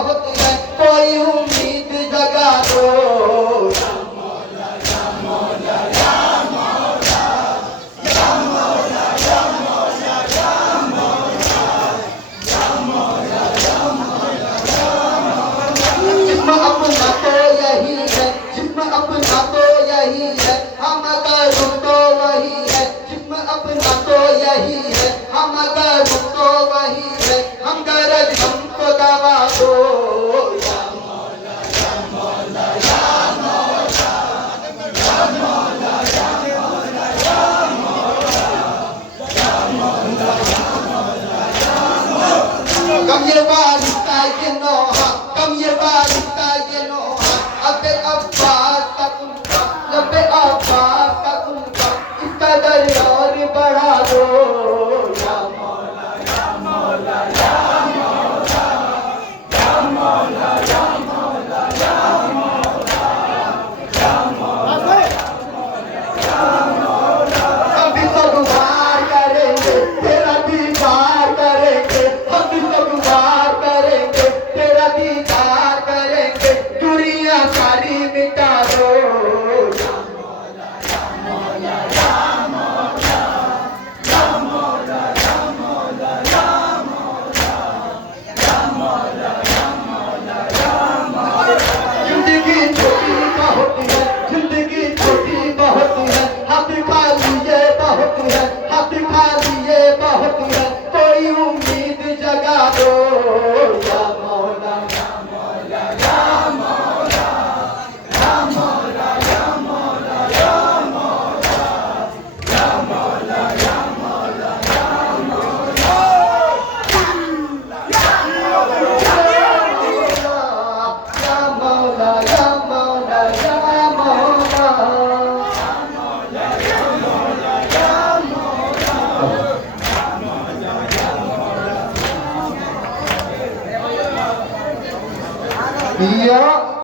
बहुत है, कोई उम्मीद जगा दो। जिस्म अपना तो यही है, जिस्म अपना तो यही है, हम अगर तो वही है। जिस्म अपना तो यही है, हम अगर तो वही है। हम गरज हमको दवा दो। कम ये वारिस्ता ये नोहा, कम ये वारिस्ता ये नोहा, अबे अब्बास का कुनका, लबे अब्बास का कुनका, इसका दर और बढ़ा दो। या मौला या मौला या मौला, या मौला या मौला या मौला, या मौला या मौला। हम भी तो दुआर करेंगे, तेरा दीदार करेंगे, हम भी तो दुआर करेंगे, तेरा दीदार करेंगे, दुनिया सारी मिटा दो। या मौला या मौला या मौला, या मौला या मौला या मौला, या मौला या मौला या मौला। जिंदगी छोटी बहुत है, जिंदगी छोटी बहुत है, हाथ खा लिए बहुत है, हाथ खा लिए बहुत है, कोई उम्मीद जगा दो। या मौला या मौला या मौला, या मौला या मौला या मौला, या मौला या मौला या मौला, या मौला या मौला या मौला। या